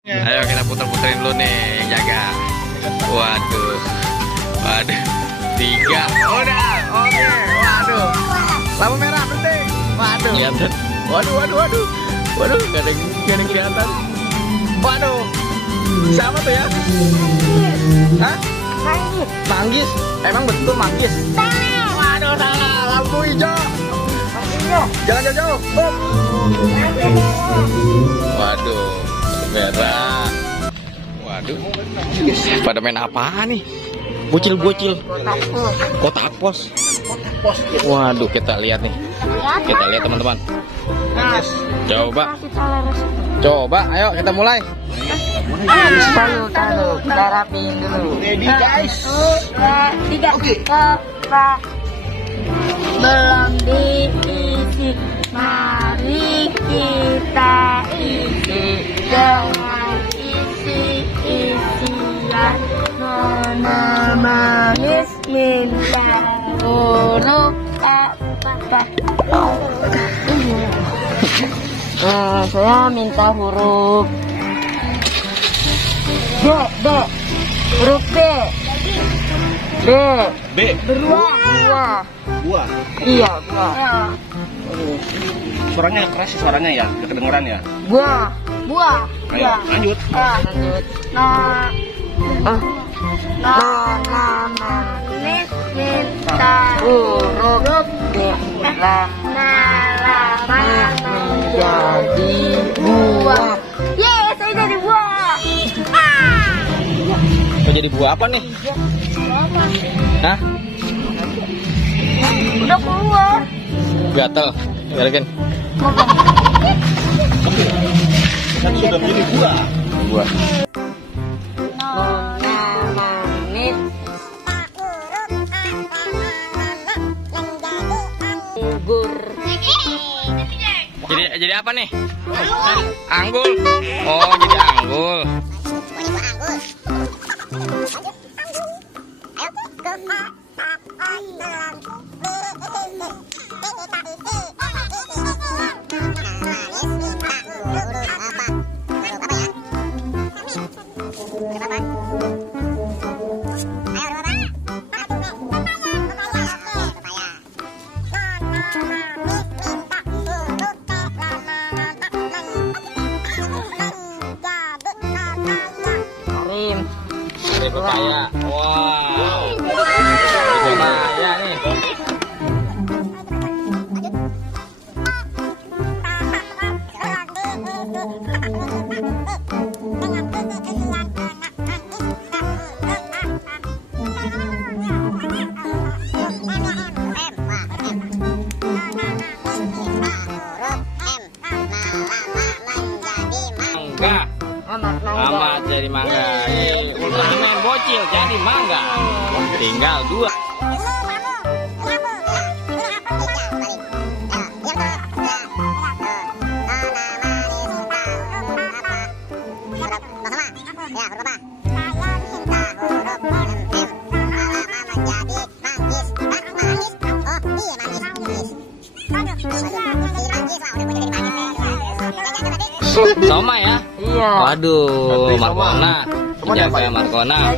Ayo kita puter-puterin dulu nih, jaga. Waduh, waduh, 3, udah, oke, waduh, lampu merah berhenti, waduh, kelihatan, waduh, gak ada yang kelihatan, waduh, siapa tuh ya? Hah? Manggis, emang betul manggis? Waduh, salah, lampu hijau, jangan jauh-jauh, waduh. Merah. Waduh. Pada main apa nih? Bocil-bocil. Kotak pos. Waduh, kita lihat nih. Kita lihat teman-teman. Coba, ayo kita mulai. Taruh, kita rapiin dulu. Ready guys. 3. Oke. Belum diisi. Mari kita isi dengan isi-isian nona manis minta huruf apa? Saya minta huruf B. Huruf B. Buah. Iya, buah. Suaranya keras sih, suaranya ya, udah kedengeran ya. Buah. Ayo, lanjut. Lanjut. Manis minta huruf lama menjadi buah. Yeay, saya jadi buah. Kok jadi buah apa nih? Hah? Udah keluar. Gatel. Gerakan. Kan sudah menjadi buah. Buah. Nona manis anggur. Jadi apa nih? Anggul. Oh, jadi anggul. Ada pepaya. Wow. Pepaya nih. Mangga. Amat jadi mangga. Ultraman bocil jadi mangga. Tinggal 2. Soma ya? Iya. Waduh, Markona. Jaga Markona.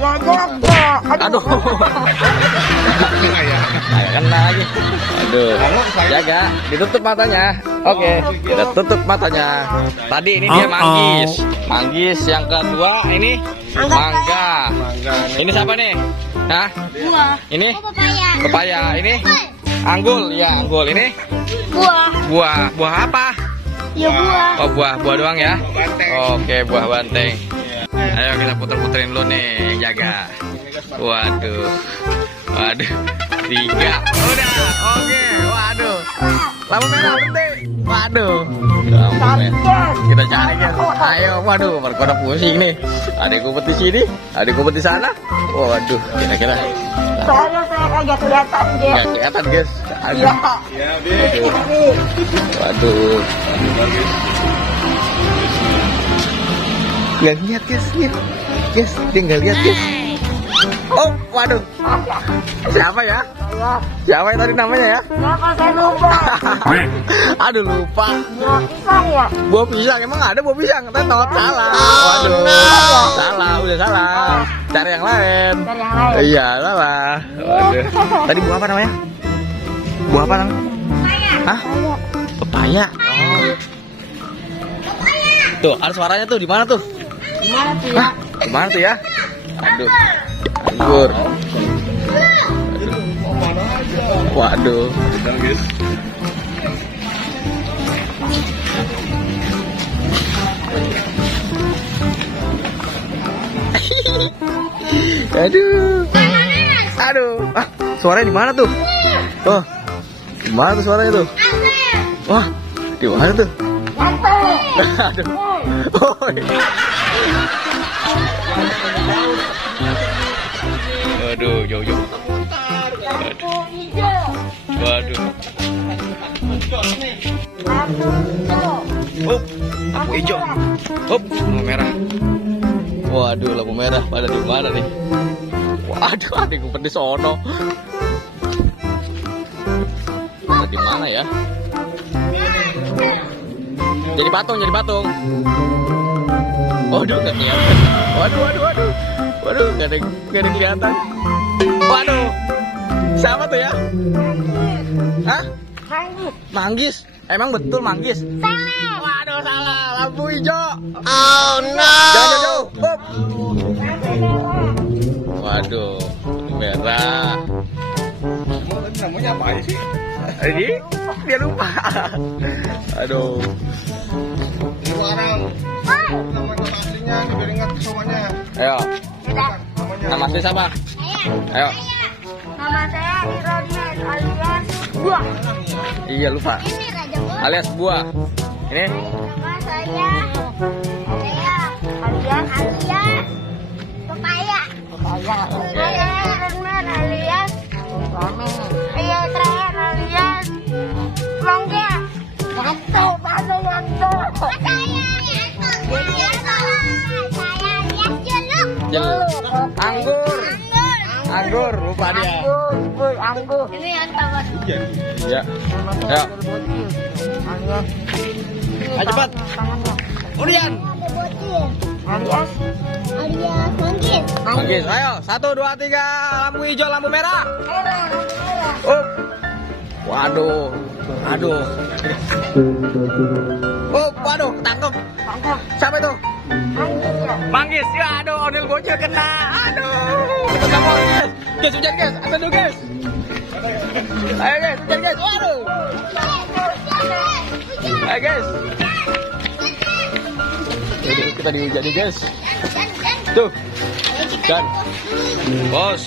Aduh. Ayo kena lagi. Aduh. Jaga, ditutup matanya. Oke, kita tutup matanya. Tadi ini dia manggis. Manggis yang kedua ini mangga. Ini siapa nih? Hah? Buah. Ini Pepaya. pepaya. Ini anggul. Ya, anggul. Ini Buah. buah apa? Ya buah. Oh, buah doang ya? Oke, buah banteng. Ayo kita puter-puterin dulu nih, jaga. Waduh. 3, udah, oke, waduh. Lampu merah berhenti. Waduh. Kita cari guys. Ayo, waduh, Markona pusing nih. Ada kumpet di sini, ada kumpet di sana. Waduh, kira-kira. Soalnya saya agak kelihatan guys. Nggak kelihatan guys. Aduh. Waduh. Nggak lihat guys, dia nggak lihat guys. Oh, waduh. Siapa ya? Siapa yang tadi namanya ya? Kenapa saya lupa? Aduh, lupa. Buah pisang ya? Buah pisang, emang ada buah pisang? Tetot, salah. Waduh, salah, udah salah. Cari yang lain. Dari yang lain. Iya, salah. Waduh. Tadi buah apa namanya? Buah apa namanya? Hah? Pepaya. Oh. Tuh, ada suaranya tuh. Di mana tuh? Gimana tuh ya? Di mana tuh ya? Aduh. Anggur. Waduh. Aduh. Aduh. Ah, suaranya di mana tuh? Oh. Di mana tuh suaranya tuh? Wah, di mana tuh? Aduh. Oh. Waduh, jauh-jauh. Waduh. Lampu hijau. Hop, lampu merah. Waduh, lampu merah. Pada di mana nih? Waduh, ada yang di sono. Pada di mana ya? Jadi patung, jadi patung. Waduh, nggak kelihatan. Waduh. Waduh, nggak ada yang kelihatan. Waduh, siapa tuh ya? Hah? Manggis. Emang betul manggis? Waduh, salah. Lampu hijau. Oh no. Jangan jauh. Hop. Waduh, merah. Namanya apa aja sih? Ini dia lupa. Aduh. Sekarang nama aslinya biar ingat semuanya. Ayo. Nama asli siapa? Ayo. Nama saya Ironian alias Buah. Iya, lupa. Ini Raja Buah. Alias buah. Ini? Nama saya alias Pepaya. Saya Ironian alias Ayo terakhir alias Mangga. Yanto, mana Yanto? Jeluk. Anggur, lupa dia. Anggur. Ini yang tawar. Ya. Ayo. Ayo cepat. Urian. Alias Manggis. Manggis, ayo. 1, 2, 3. Lampu hijau, lampu merah. Waduh. Aduh. Waduh, ketangkep. Siapa itu? Manggis. Ya, aduh, Onil bocil kena. Aduh. Kita Manggis. Guys, hujan guys. Atas dulu guys. Ayo guys, hujan guys. Waduh. Ayo guys. Jadi kita dihujani guys. Tuh. Dan bos.